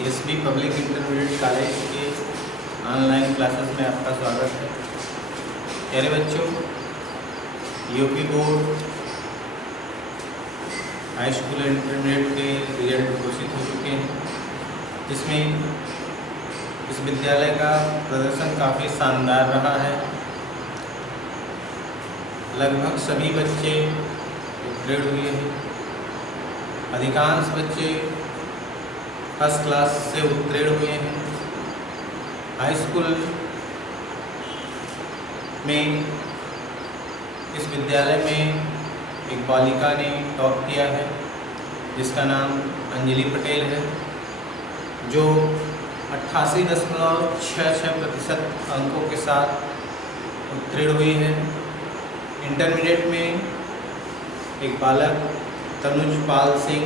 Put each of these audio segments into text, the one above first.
SB public intermediate college के online classes में आपका स्वागत है। प्यारे बच्चों, UP board high school intermediate के रिजल्ट घोषित हो चुके हैं, जिसमें इस विद्यालय का प्रदर्शन काफ़ी शानदार रहा है। लगभग सभी बच्चे उत्तीर्ण हुए हैं। अधिकांश बच्चे फर्स्ट क्लास से उत्तीर्ण हुए हैं। हाई स्कूल में इस विद्यालय में एक बालिका ने टॉप किया है, जिसका नाम अंजलि पटेल है, जो 88.66% अंकों के साथ उत्तीर्ण हुई है। इंटरमीडिएट में एक बालक तनुज पाल सिंह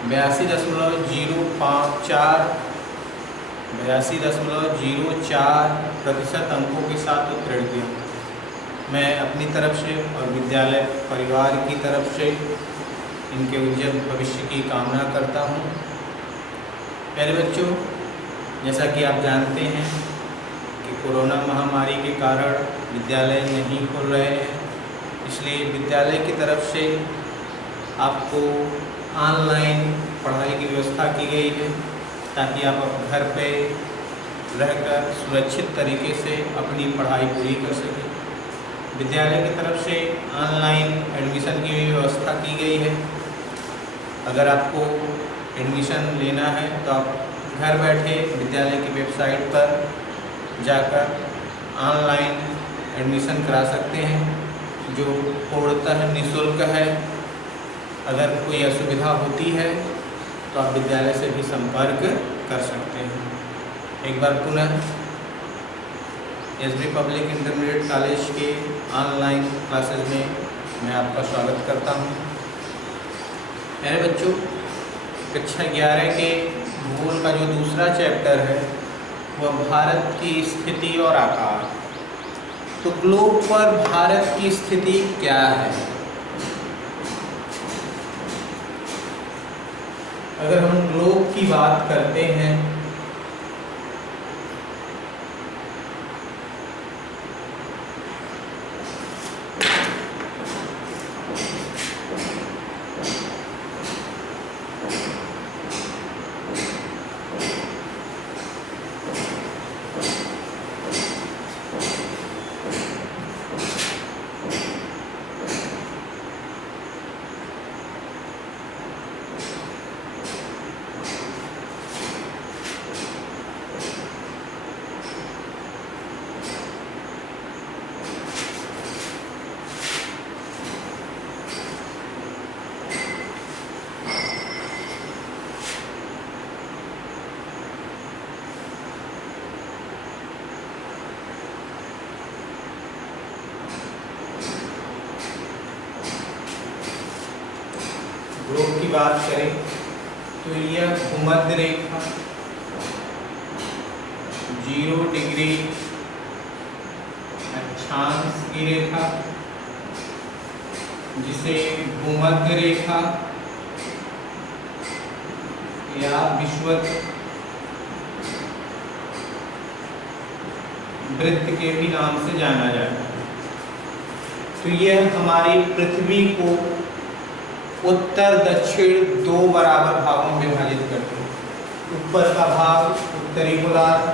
82.04% अंकों के साथ उत्तीर्ण किया। मैं अपनी तरफ से और विद्यालय परिवार की तरफ से इनके उज्जवल भविष्य की कामना करता हूँ। प्यारे बच्चों, जैसा कि आप जानते हैं कि कोरोना महामारी के कारण विद्यालय नहीं खुल रहे हैं, इसलिए विद्यालय की तरफ से आपको ऑनलाइन पढ़ाई की व्यवस्था की गई है, ताकि आप घर पे रहकर सुरक्षित तरीके से अपनी पढ़ाई पूरी कर सकें। विद्यालय की तरफ से ऑनलाइन एडमिशन की व्यवस्था की गई है। अगर आपको एडमिशन लेना है तो आप घर बैठे विद्यालय की वेबसाइट पर जाकर ऑनलाइन एडमिशन करा सकते हैं, जो पूर्णतः निःशुल्क है। अगर कोई असुविधा होती है तो आप विद्यालय से भी संपर्क कर सकते हैं। एक बार पुनः एसबी पब्लिक इंटरमीडिएट कॉलेज के ऑनलाइन क्लासेस में मैं आपका स्वागत करता हूं। मेरे बच्चों, कक्षा 11 के भूगोल का जो दूसरा चैप्टर है वह भारत की स्थिति और आकार। तो ग्लोब पर भारत की स्थिति क्या है? अगर हम ग्लोब की बात करते हैं ग्लोब की बात करें तो यह भूमध्य रेखा 0 डिग्री अक्षांश की रेखा, जिसे भूमध्य रेखा या विषुवत वृत्त के भी नाम से जाना जाता है। तो यह हमारी पृथ्वी को उत्तर दक्षिण 2 बराबर भागों में विभाजित करते हैं। ऊपर का भाग उत्तरी गोलार्ध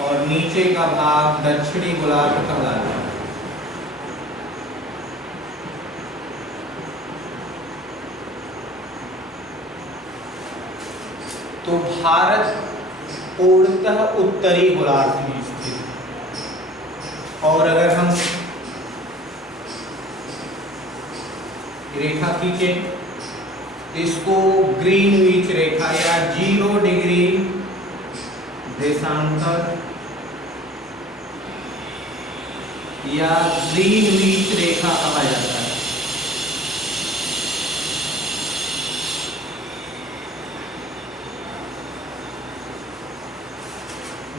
और नीचे का भाग दक्षिणी गोलार्ध कहलाता है। तो भारत पूर्णतः उत्तरी गोलार्ध में स्थित है। और अगर हम रेखा खींचे तो इसको ग्रीनविच रेखा या 0 डिग्री देशांतर या ग्रीनविच रेखा कहा जाता है।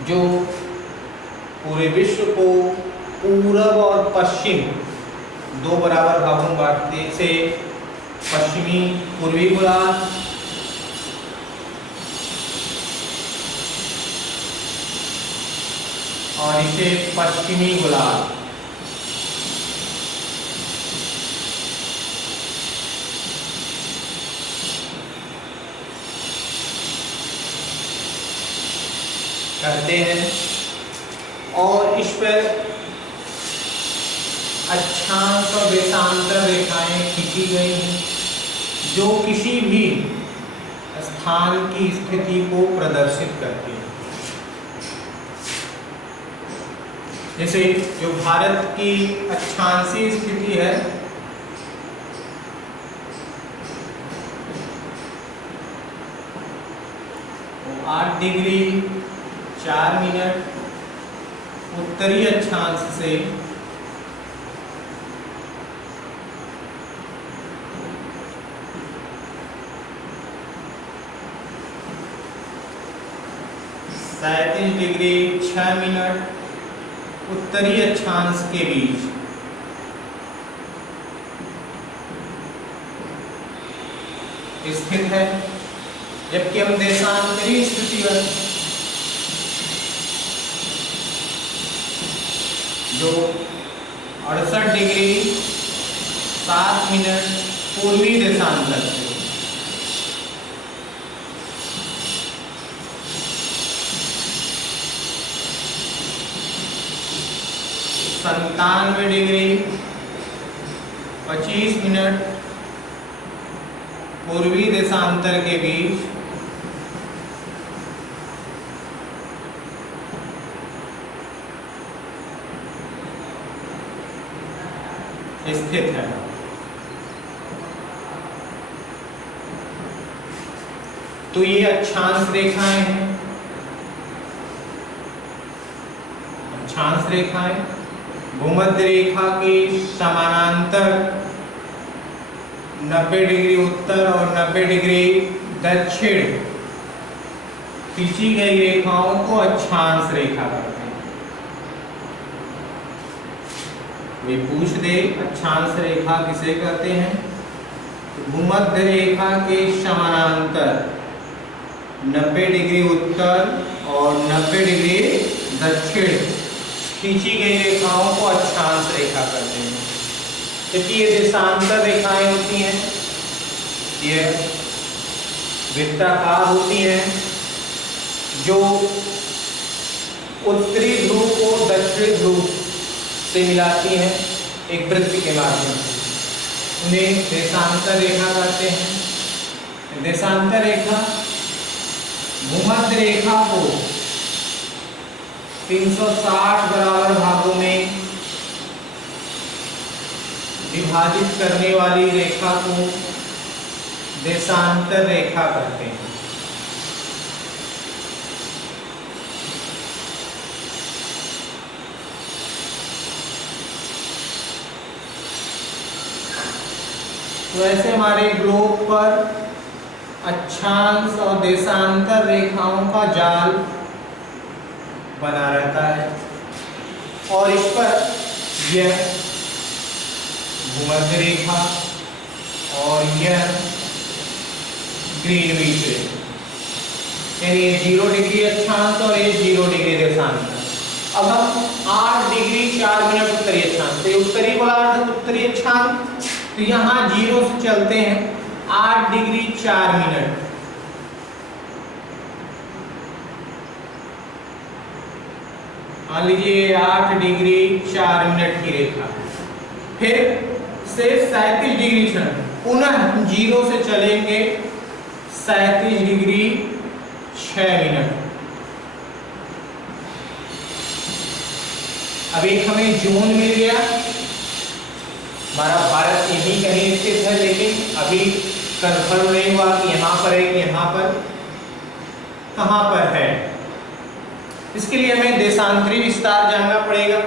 जो पूरे विश्व को पूर्व और पश्चिम दो बराबर भागों में बांटते हैं। इसे पश्चिमी पूर्वी गोलार्ध और इसे पश्चिमी गोलार्ध। कहते हैं और इस पर अक्षांश और देशांतर रेखाएं खींची गई हैं जो किसी भी स्थान की स्थिति को प्रदर्शित करती हैं। जैसे जो भारत की अक्षांशीय स्थिति है वो 8 डिग्री 4 मिनट उत्तरी अक्षांश से 37 डिग्री 6 मिनट उत्तरी अक्षांश के बीच स्थित है, जबकि हम देशांतरी स्थिति पर जो 68 डिग्री 7 मिनट पूर्वी देशांतर से 97 डिग्री 25 मिनट पूर्वी देशांतर के बीच स्थित है। तो ये अक्षांश रेखाएं हैं। अक्षांश रेखाएं भूमध्य रेखा के समानांतर 90 डिग्री उत्तर और 90 डिग्री दक्षिण खींची गई रेखाओं को अक्षांश रेखा कहते हैं। वे पूछ दे अक्षांश रेखा किसे कहते हैं? तो भूमध्य रेखा के समानांतर 90 डिग्री उत्तर और 90 डिग्री दक्षिण खींची गई रेखाओं को अक्षांश रेखा कहते हैं। जबकि ये देशांतर रेखाएं होती हैं, ये वृत्ताकार होती हैं जो उत्तरी ध्रुव को दक्षिणी ध्रुव से मिलाती हैं एक वृत्त के माध्यम से। उन्हें देशांतर रेखा कहते हैं। देशांतर रेखा भूमध्य रेखा को 360 बराबर भागों में विभाजित करने वाली रेखा को देशांतर रेखा कहते हैं। तो ऐसे हमारे ग्लोब पर अक्षांश और देशांतर रेखाओं का जाल बना रहता है और इस पर यह भूमध्य रेखा और यह ग्रीनविच रेखा, यानी ये 0 डिग्री अक्षांश और ये 0 डिग्री देशांतर। अब हम 8 डिग्री 4 मिनट उत्तरी अक्षांश, तो उत्तरी गोलार्ध उत्तरी अक्षांश, तो यहाँ 0 से चलते हैं 8 डिग्री 4 मिनट। मान लीजिए 8 डिग्री 4 मिनट की रेखा, फिर से 37 डिग्री क्षण, पुनः 0 से चलेंगे 37 डिग्री 6 मिनट। अब एक हमें जोन मिल गया, हमारा भारत यहीं कहीं स्थित है, लेकिन अभी कंफर्म नहीं हुआ कि यहाँ पर है कि यहाँ पर कहाँ पर है। इसके लिए हमें देशांतरी विस्तार जानना पड़ेगा।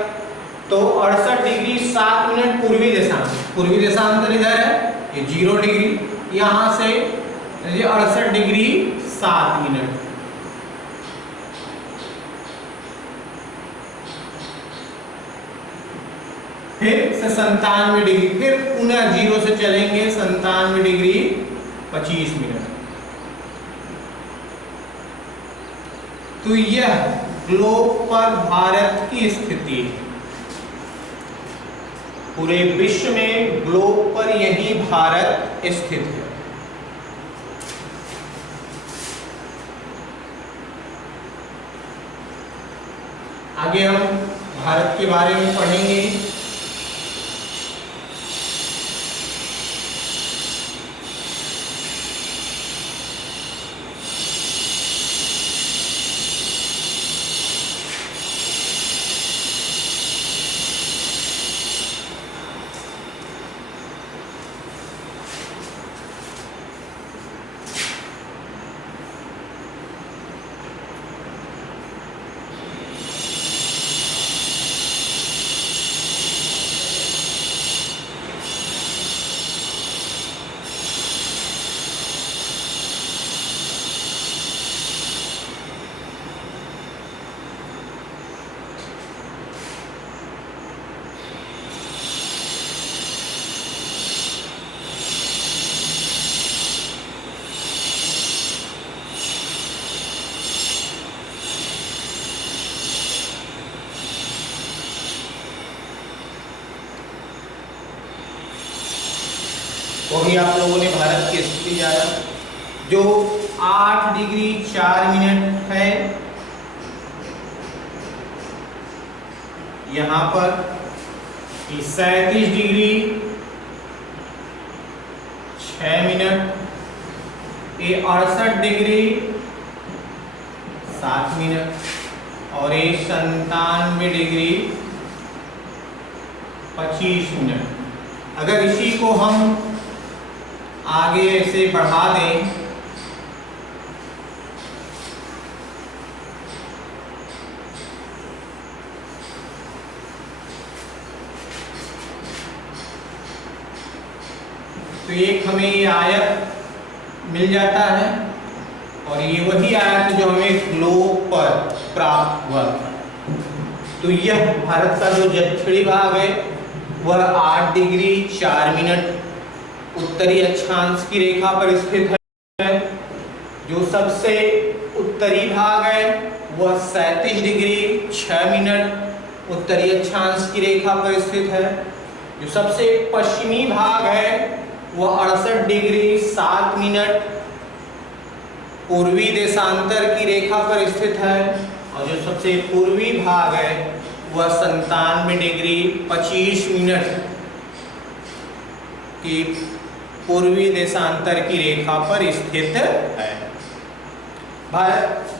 तो 68 डिग्री 7 मिनट पूर्वी देशांतर, पूर्वी देशांतर इधर है, ये 0 डिग्री, यहाँ से ये 68 डिग्री 7 मिनट। फिर से 97 डिग्री, फिर पुनः 0 से चलेंगे 97 डिग्री 25 मिनट। तो यह ग्लोब पर भारत की स्थिति है। पूरे विश्व में ग्लोब पर यही भारत स्थित है। आगे हम भारत के बारे में पढ़ेंगे। वही आप लोगों ने भारत की स्थिति जाना, जो 8 डिग्री 4 मिनट है यहाँ पर, 37 डिग्री 6 मिनट, ये 68 डिग्री 7 मिनट और ये 97 डिग्री 25 मिनट। अगर इसी को हम आगे ऐसे बढ़ा दें तो एक हमें ये आयत मिल जाता है और ये वही आयत जो हमें ग्लोब पर प्राप्त हुआ था। तो यह भारत का जो दक्षिणी भाग है वह 8 डिग्री 4 मिनट उत्तरी अक्षांश की रेखा पर स्थित है। जो सबसे उत्तरी भाग है वह 37 डिग्री 6 मिनट उत्तरी अक्षांश की रेखा पर स्थित है। जो सबसे पश्चिमी भाग है वह 68 डिग्री 7 मिनट पूर्वी देशांतर की रेखा पर स्थित है। और जो सबसे पूर्वी भाग है वह 97 डिग्री 25 मिनट की पूर्वी देशांतर की रेखा पर स्थित है। भारत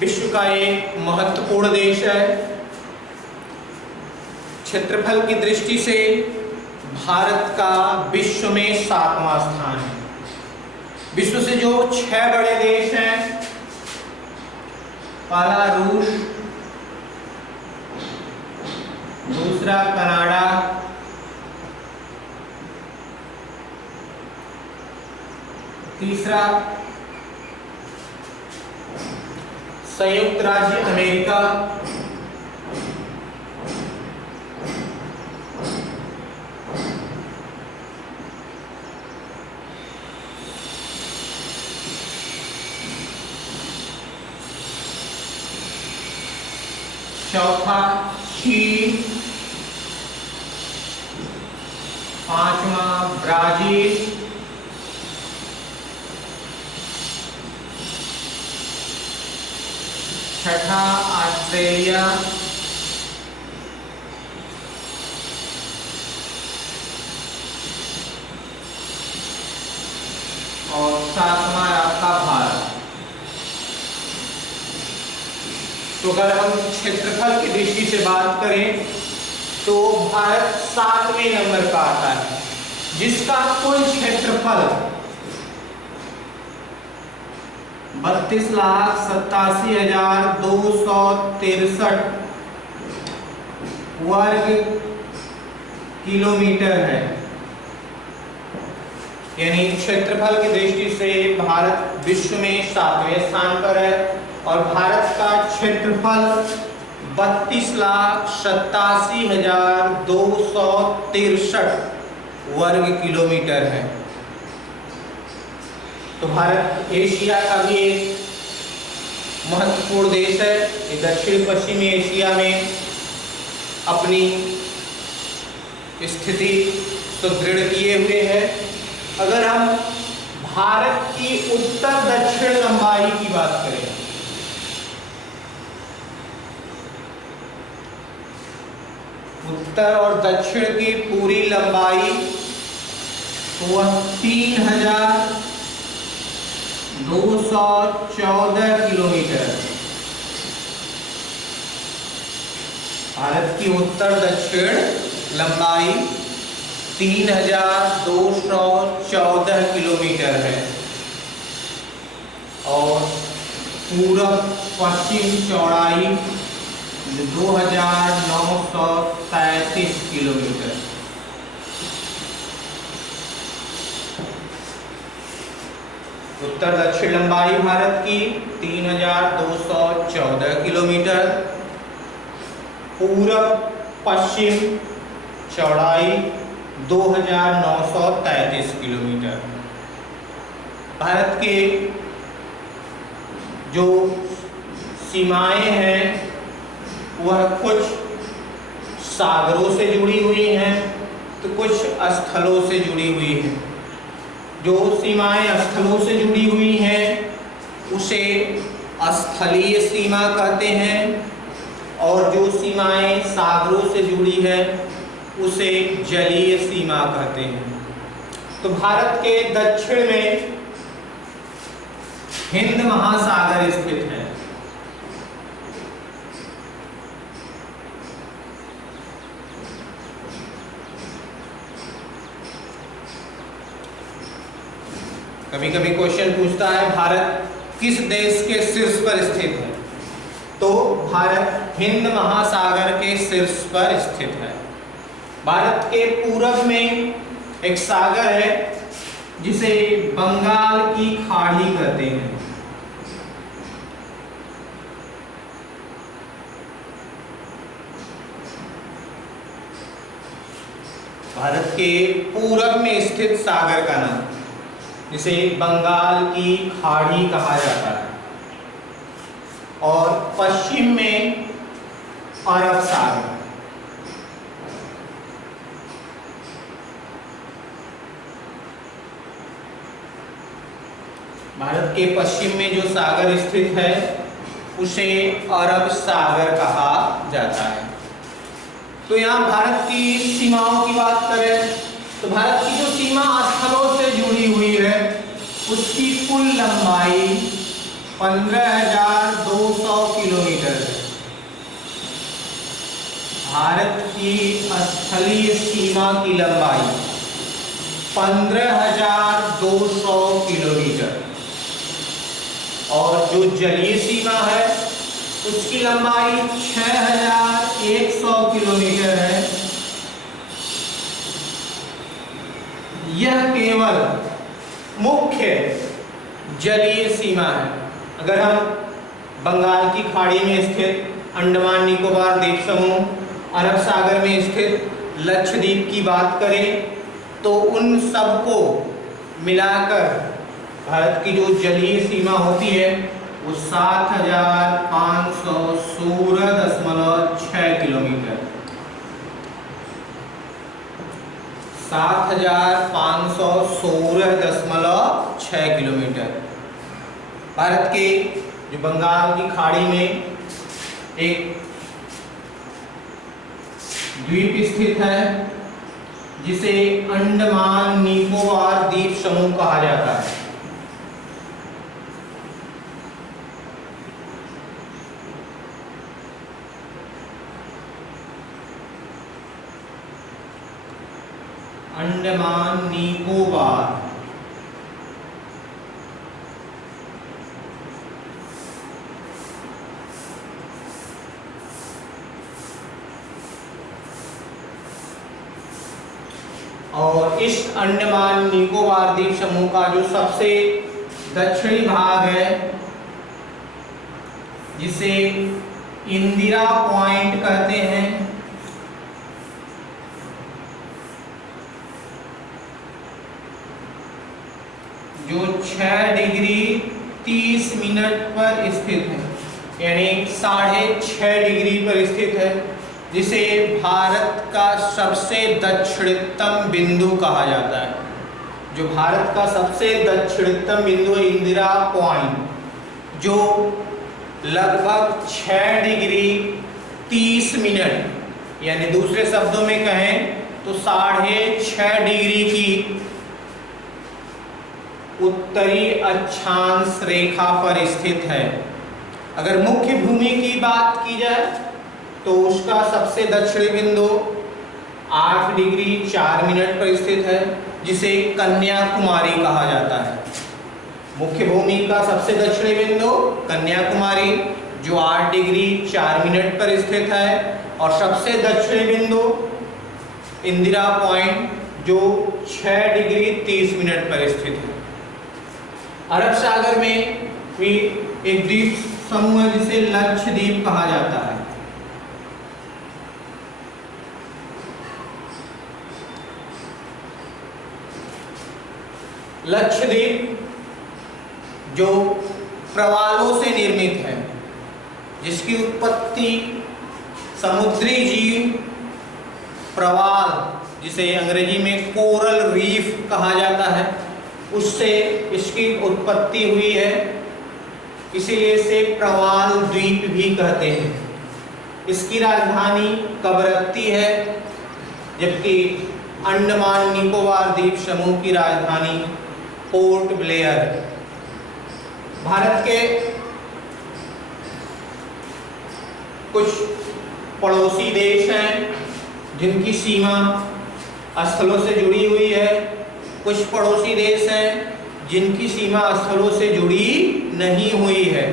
विश्व का एक महत्वपूर्ण देश है। क्षेत्रफल की दृष्टि से भारत का विश्व में 7वां स्थान है। विश्व से जो 6 बड़े देश हैं, पहला रूस, दूसरा कनाडा, तीसरा संयुक्त राज्य अमेरिका, चौथा चीन, पांचवा ब्राजील, छठा ऑस्ट्रेलिया, और 7वां आपका भारत। तो अगर हम क्षेत्रफल की दृष्टि से बात करें तो भारत 7वें नंबर का आता है, जिसका कुल क्षेत्रफल 32,87,263 वर्ग किलोमीटर है। यानी क्षेत्रफल की दृष्टि से भारत विश्व में 7वें स्थान पर है और भारत का क्षेत्रफल 32,87,263 वर्ग किलोमीटर है। तो भारत एशिया का भी एक महत्वपूर्ण देश है। ये दक्षिण पश्चिमी एशिया में अपनी स्थिति सुदृढ़ किए हुए है। अगर हम भारत की उत्तर दक्षिण लंबाई की बात करें, उत्तर और दक्षिण की पूरी लंबाई वह 3,214 किलोमीटर। भारत की उत्तर दक्षिण लंबाई 3,214 किलोमीटर है और पूर्व पश्चिम चौड़ाई 2,933 किलोमीटर। उत्तर दक्षिण लंबाई भारत की 3,214 किलोमीटर, पूर्व पश्चिम चौड़ाई 2,933 किलोमीटर। भारत के जो सीमाएं हैं वह कुछ सागरों से जुड़ी हुई हैं तो कुछ स्थलों से जुड़ी हुई हैं। जो सीमाएं स्थलों से जुड़ी हुई हैं उसे स्थलीय सीमा कहते हैं और जो सीमाएं सागरों से जुड़ी है उसे जलीय सीमा कहते हैं। तो भारत के दक्षिण में हिंद महासागर स्थित है। कभी कभी क्वेश्चन पूछता है भारत किस देश के शीर्ष पर स्थित है, तो भारत हिंद महासागर के शीर्ष पर स्थित है। भारत के पूरब में एक सागर है जिसे बंगाल की खाड़ी कहते हैं। भारत के पूरब में स्थित सागर का नाम जिसे बंगाल की खाड़ी कहा जाता है और पश्चिम में अरब सागर। भारत के पश्चिम में जो सागर स्थित है उसे अरब सागर कहा जाता है। तो यहाँ भारत की सीमाओं की बात करें तो भारत की जो सीमा स्थलों से जुड़ी हुई है उसकी कुल लंबाई 15,200 किलोमीटर है। भारत की स्थलीय सीमा की लंबाई 15,200 किलोमीटर और जो जलीय सीमा है उसकी लंबाई 6,100 किलोमीटर है। यह केवल मुख्य जलीय सीमा है। अगर हम बंगाल की खाड़ी में स्थित अंडमान निकोबार द्वीप समूह, अरब सागर में स्थित लक्षद्वीप की बात करें तो उन सबको मिलाकर भारत की जो जलीय सीमा होती है वो 7,516.6 किलोमीटर 7,516.6 किलोमीटर। भारत के जो बंगाल की खाड़ी में एक द्वीप स्थित है जिसे अंडमान निकोबार द्वीप समूह कहा जाता है। अंडमान निकोबार और इस अंडमान निकोबार द्वीप समूह का जो सबसे दक्षिणी भाग है जिसे इंदिरा पॉइंट कहते हैं। जो 6 डिग्री 30 मिनट पर स्थित है, यानी 6.5 डिग्री पर स्थित है, जिसे भारत का सबसे दक्षिणतम बिंदु कहा जाता है। जो भारत का सबसे दक्षिणतम बिंदु है इंदिरा पॉइंट, जो लगभग 6 डिग्री 30 मिनट, यानी दूसरे शब्दों में कहें तो 6.5 डिग्री की उत्तरी अक्षांश रेखा पर स्थित है। अगर मुख्य भूमि की बात की जाए तो उसका सबसे दक्षिणी बिंदु 8 डिग्री 4 मिनट पर स्थित है, जिसे कन्याकुमारी कहा जाता है। मुख्य भूमि का सबसे दक्षिणी बिंदु कन्याकुमारी, जो 8 डिग्री 4 मिनट पर स्थित है, और सबसे दक्षिणी बिंदु इंदिरा पॉइंट, जो 6 डिग्री 30 मिनट पर स्थित है। अरब सागर में भी एक द्वीप समूह है जिसे लक्षद्वीप कहा जाता है। लक्षद्वीप जो प्रवालों से निर्मित है, जिसकी उत्पत्ति समुद्री जीव प्रवाल, जिसे अंग्रेजी में कोरल रीफ कहा जाता है, उससे इसकी उत्पत्ति हुई है, इसीलिए इसे प्रवाल द्वीप भी कहते हैं। इसकी राजधानी कवरत्ती है, जबकि अंडमान निकोबार द्वीप समूह की राजधानी पोर्ट ब्लेयर। भारत के कुछ पड़ोसी देश हैं जिनकी सीमा स्थलों से जुड़ी हुई है, कुछ पड़ोसी देश हैं जिनकी सीमा स्थलों से जुड़ी नहीं हुई है,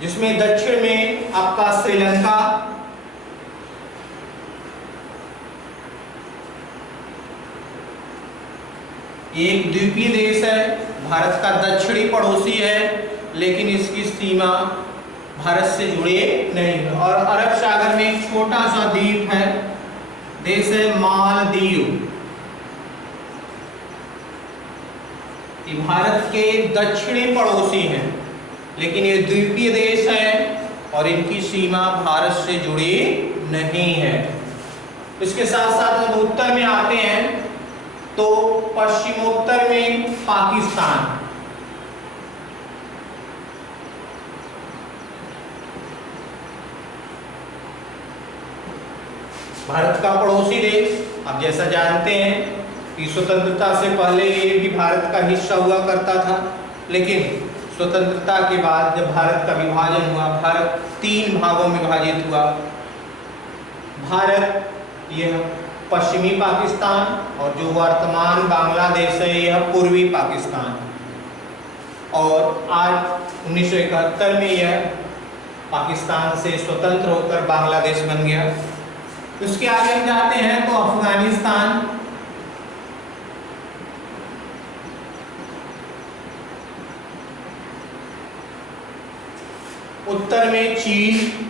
जिसमें दक्षिण में आपका श्रीलंका, एक द्वीपीय देश है, भारत का दक्षिणी पड़ोसी है, लेकिन इसकी सीमा भारत से जुड़े नहीं है। और अरब सागर में एक छोटा सा द्वीप है, देश है मालदीव। ये भारत के दक्षिणी पड़ोसी हैं, लेकिन ये द्वीपीय देश है और इनकी सीमा भारत से जुड़ी नहीं है। इसके साथ साथ हम उत्तर में आते हैं तो पश्चिमोत्तर में पाकिस्तान, भारत का पड़ोसी देश। आप जैसा जानते हैं कि स्वतंत्रता से पहले ये भी भारत का हिस्सा हुआ करता था, लेकिन स्वतंत्रता के बाद जब भारत का विभाजन हुआ, भारत 3 भागों में विभाजित हुआ। भारत यह पश्चिमी पाकिस्तान, और जो वर्तमान बांग्लादेश है यह पूर्वी पाकिस्तान, और आज 1971 में यह पाकिस्तान से स्वतंत्र होकर बांग्लादेश बन गया। उसके आगे जाते हैं तो अफगानिस्तान, उत्तर में चीन,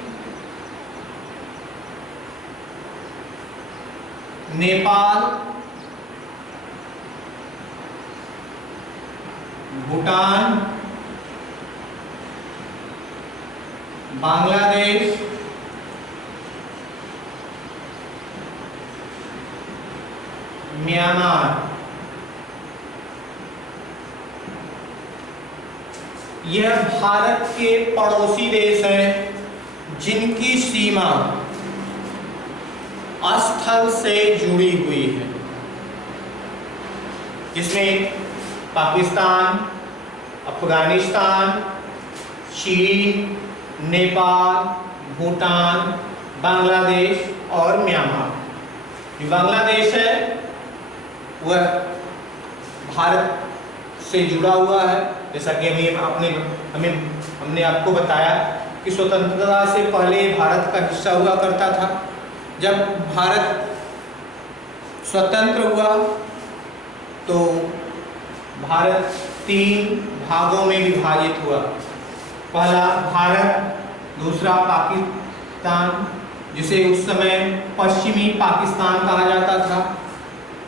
नेपाल, भूटान, बांग्लादेश, म्यांमार। यह भारत के पड़ोसी देश हैं जिनकी सीमा स्थल से जुड़ी हुई है, जिसमें पाकिस्तान, अफगानिस्तान, चीन, नेपाल, भूटान, बांग्लादेश और म्यांमार। जो बांग्लादेश है वह भारत से जुड़ा हुआ है, जैसा कि हमने आपको बताया कि स्वतंत्रता से पहले भारत का हिस्सा हुआ करता था। जब भारत स्वतंत्र हुआ तो भारत 3 भागों में विभाजित हुआ। पहला भारत दूसरा पाकिस्तान, जिसे उस समय पश्चिमी पाकिस्तान कहा जाता था,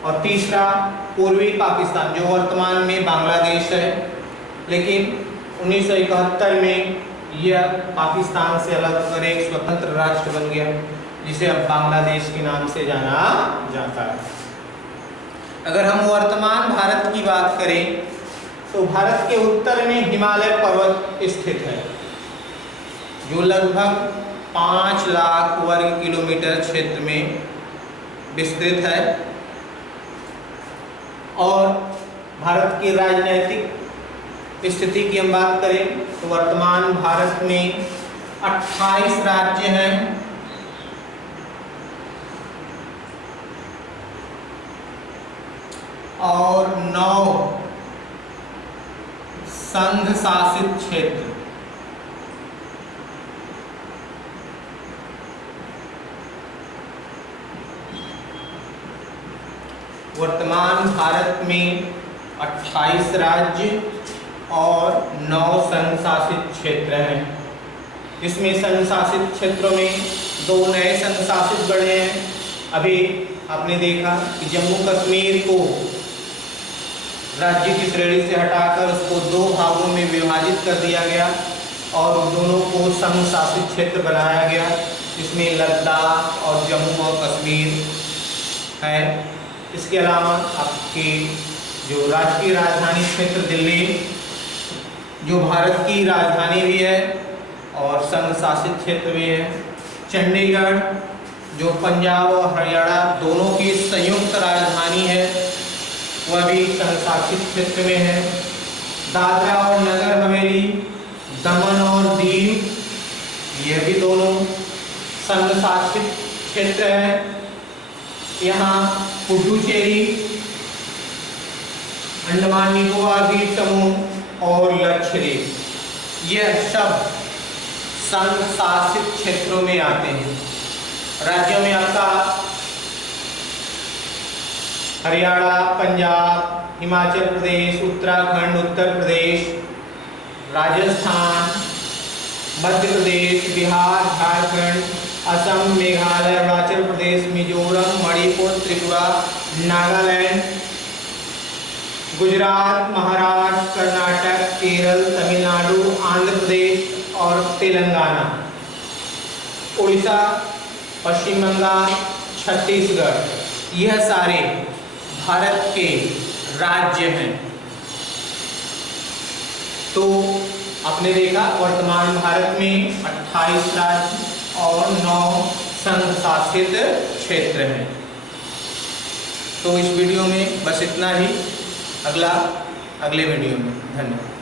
और तीसरा पूर्वी पाकिस्तान जो वर्तमान में बांग्लादेश है, लेकिन 1971 में यह पाकिस्तान से अलग होकर एक स्वतंत्र राष्ट्र बन गया, जिसे अब बांग्लादेश के नाम से जाना जाता है। अगर हम वर्तमान भारत की बात करें तो भारत के उत्तर में हिमालय पर्वत स्थित है, जो लगभग 5 लाख वर्ग किलोमीटर क्षेत्र में विस्तृत है। और भारत की राजनीतिक स्थिति की हम बात करें तो वर्तमान भारत में 28 राज्य हैं और 9 संघ शासित क्षेत्र। वर्तमान भारत में 28 राज्य और 9 संघ शासित क्षेत्र हैं। इसमें संघ शासित क्षेत्रों में 2 नए संघ शासित बने हैं। अभी आपने देखा कि जम्मू कश्मीर को राज्य की श्रेणी से हटाकर उसको 2 भागों में विभाजित कर दिया गया और दोनों को संघ शासित क्षेत्र बनाया गया, इसमें लद्दाख और जम्मू और कश्मीर है। इसके अलावा आपकी जो राज्य की राजधानी क्षेत्र दिल्ली, जो भारत की राजधानी भी है और संघ शासित क्षेत्र भी है, चंडीगढ़ जो पंजाब और हरियाणा दोनों की संयुक्त राजधानी है, वह भी संघ शासित क्षेत्र में है। दादरा और नगर हवेली, दमन और दीव, यह भी दोनों संघ शासित क्षेत्र है। यहाँ पुडुचेरी, अंडमान निकोबार द्वीप समूह और लक्षद्वीप, यह सब संघ शासित क्षेत्रों में आते हैं। राज्यों में आपका हरियाणा, पंजाब, हिमाचल प्रदेश, उत्तराखंड, उत्तर प्रदेश, राजस्थान, मध्य प्रदेश, बिहार, झारखंड, असम, मेघालय, अरुणाचल प्रदेश, मिजोरम, मणिपुर, त्रिपुरा, नागालैंड, गुजरात, महाराष्ट्र, कर्नाटक, केरल, तमिलनाडु, आंध्र प्रदेश और तेलंगाना, उड़ीसा, पश्चिम बंगाल, छत्तीसगढ़, यह सारे भारत के राज्य हैं। तो आपने देखा वर्तमान भारत में 28 राज्य और 9 संघ शासित क्षेत्र हैं। तो इस वीडियो में बस इतना ही। अगले वीडियो में धन्यवाद।